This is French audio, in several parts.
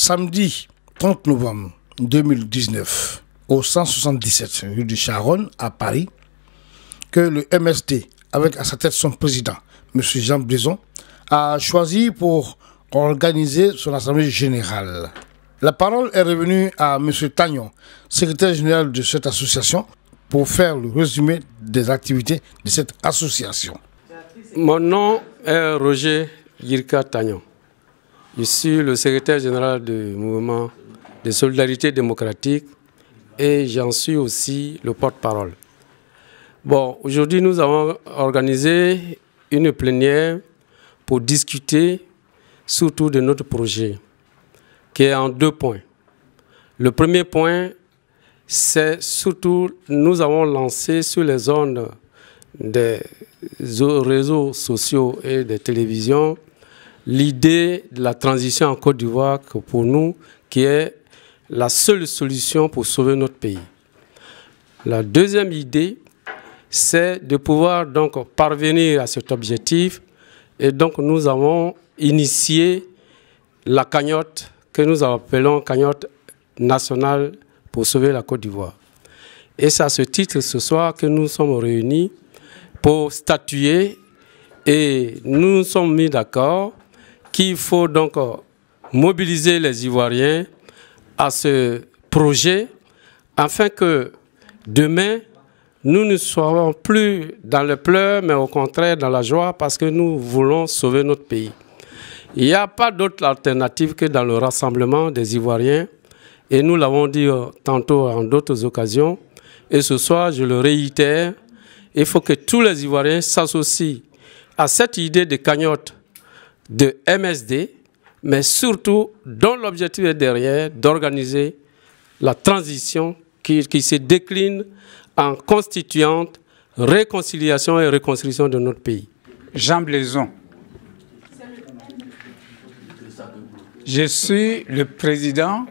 Samedi 30 novembre 2019, au 177 rue du Charonne à Paris, que le MSD, avec à sa tête son président, M. Jean Blaison, a choisi pour organiser son assemblée générale. La parole est revenue à M. Tagnon, secrétaire général de cette association, pour faire le résumé des activités de cette association. Mon nom est Roger Yirka Tagnon. Je suis le secrétaire général du mouvement de solidarité démocratique et j'en suis aussi le porte-parole. Bon, aujourd'hui, nous avons organisé une plénière pour discuter surtout de notre projet, qui est en 2 points. Le premier point, c'est surtout, nous avons lancé sur les ondes des réseaux sociaux et des télévisions l'idée de la transition en Côte d'Ivoire, que pour nous, qui est la seule solution pour sauver notre pays. La deuxième idée, c'est de pouvoir donc parvenir à cet objectif. Et donc nous avons initié la cagnotte que nous appelons cagnotte nationale pour sauver la Côte d'Ivoire. Et c'est à ce titre ce soir que nous sommes réunis pour statuer et nous nous sommes mis d'accord qu'il faut donc mobiliser les Ivoiriens à ce projet afin que demain, nous ne soyons plus dans le pleurs, mais au contraire dans la joie parce que nous voulons sauver notre pays. Il n'y a pas d'autre alternative que dans le rassemblement des Ivoiriens et nous l'avons dit tantôt en d'autres occasions et ce soir je le réitère, il faut que tous les Ivoiriens s'associent à cette idée de cagnotte de MSD, mais surtout dont l'objectif est derrière d'organiser la transition qui se décline en constituante, réconciliation et reconstruction de notre pays. Jean Blaison. Je suis le président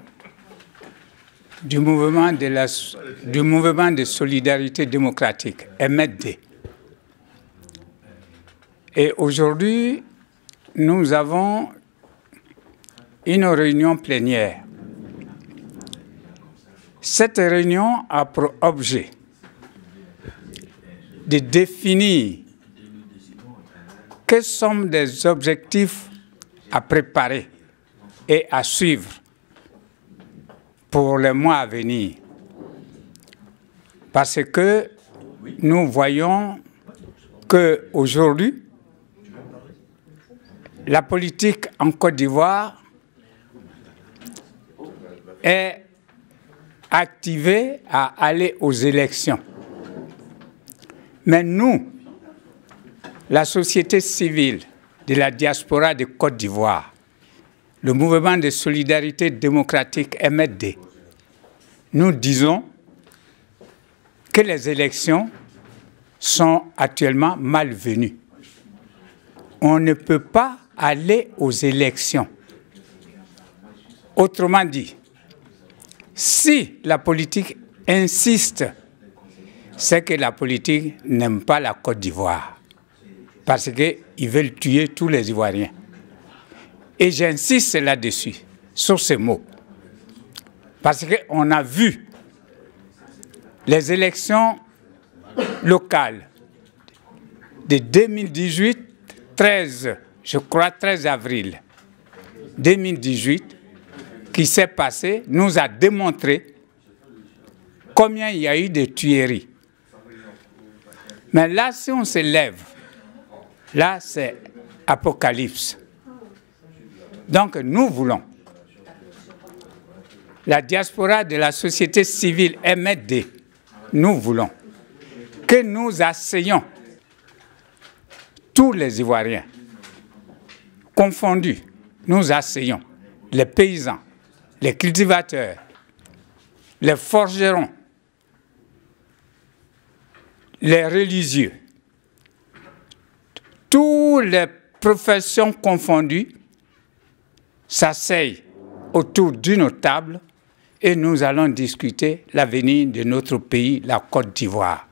du mouvement de solidarité démocratique, MSD. Et aujourd'hui, nous avons une réunion plénière. Cette réunion a pour objet de définir quels sont des objectifs à préparer et à suivre pour les mois à venir. Parce que nous voyons qu'aujourd'hui, la politique en Côte d'Ivoire est activée à aller aux élections. Mais nous, la société civile de la diaspora de Côte d'Ivoire, le mouvement de solidarité démocratique MSD, nous disons que les élections sont actuellement malvenues. On ne peut pas aller aux élections. Autrement dit, si la politique insiste, c'est que la politique n'aime pas la Côte d'Ivoire, parce qu'ils veulent tuer tous les Ivoiriens. Et j'insiste là-dessus, sur ces mots, parce qu'on a vu les élections locales de 2018, 13 avril 2018, qui s'est passé, nous a démontré combien il y a eu de tueries. Mais là, si on se lève, là, c'est apocalypse. Donc, nous voulons, la diaspora de la société civile MSD, nous voulons que nous asseyions tous les Ivoiriens confondus, nous asseyons les paysans, les cultivateurs, les forgerons, les religieux, toutes les professions confondues s'asseyent autour d'une table et nous allons discuter l'avenir de notre pays, la Côte d'Ivoire.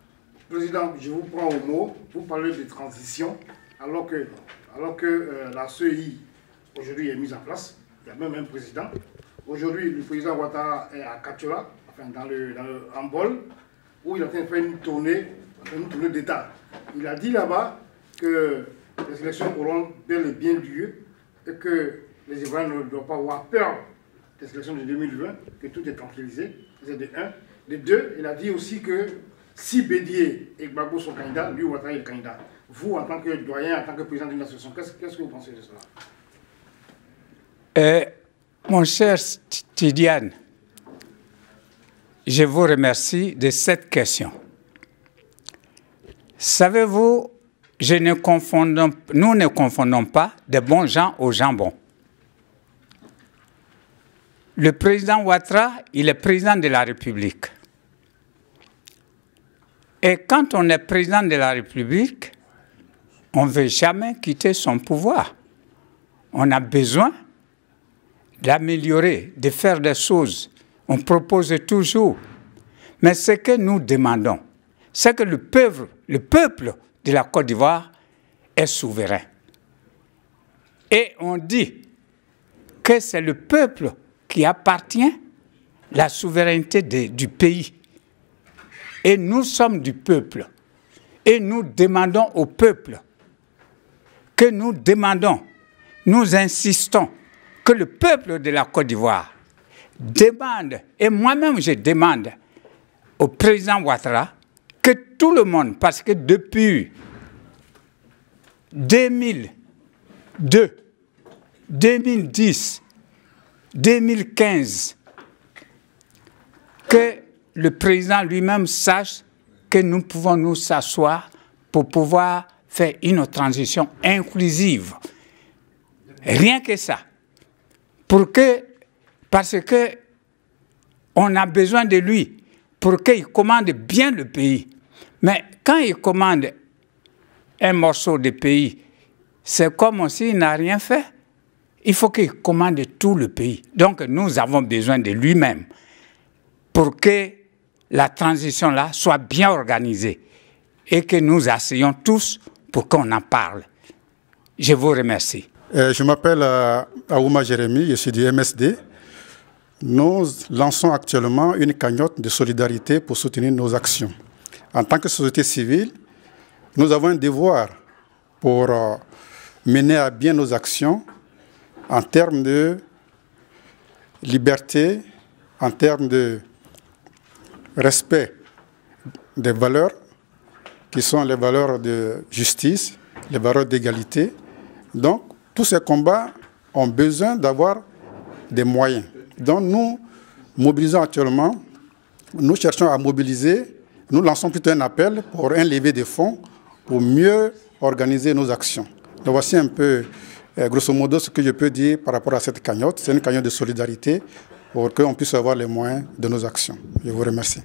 Président, je vous prends au mot. Vous parlez de transition alors que la CEI aujourd'hui est mise en place. Il y a même un président. Aujourd'hui, le président Ouattara est à Kachola, enfin dans le Ambol, où il a fait une tournée d'État. Il a dit là-bas que les élections auront bel et bien lieu et que les Ivoiriens ne doivent pas avoir peur des élections de 2020, que tout est tranquillisé. C'est de un. De deux, il a dit aussi que si Bédié et Gbagbo sont candidats, lui Ouattara est le candidat. Vous, en tant que doyen, en tant que président d'une association, qu'est-ce que vous pensez de cela? Mon cher Tidiane, je vous remercie de cette question. Savez-vous, nous ne confondons pas des bons gens aux jambons. Le président Ouattara, il est président de la République. Et quand on est président de la République, on ne veut jamais quitter son pouvoir. On a besoin d'améliorer, de faire des choses. On propose toujours. Mais ce que nous demandons, c'est que le peuple de la Côte d'Ivoire est souverain. Et on dit que c'est le peuple qui appartient la souveraineté du pays. Et nous sommes du peuple. Et nous demandons au peuple nous insistons que le peuple de la Côte d'Ivoire demande, et moi-même je demande au président Ouattara, que tout le monde, parce que depuis 2002, 2010, 2015, que le président lui-même sache que nous pouvons nous s'asseoir pour pouvoir faire une transition inclusive. Rien que ça. Parce qu'on a besoin de lui pour qu'il commande bien le pays. Mais quand il commande un morceau de pays, c'est comme s'il n'a rien fait. Il faut qu'il commande tout le pays. Donc nous avons besoin de lui-même pour que la transition-là soit bien organisée et que nous asseyions tous pour qu'on en parle. Je vous remercie. Je m'appelle Aouma Jérémy, je suis du MSD. Nous lançons actuellement une cagnotte de solidarité pour soutenir nos actions. En tant que société civile, nous avons un devoir pour mener à bien nos actions en termes de liberté, en termes de respect des valeurs qui sont les valeurs de justice, les valeurs d'égalité. Donc, tous ces combats ont besoin d'avoir des moyens. Donc, nous mobilisons actuellement, nous cherchons à mobiliser, nous lançons plutôt un appel pour un lever de fonds pour mieux organiser nos actions. Donc, voici un peu, grosso modo, ce que je peux dire par rapport à cette cagnotte. C'est une cagnotte de solidarité pour qu'on puisse avoir les moyens de nos actions. Je vous remercie.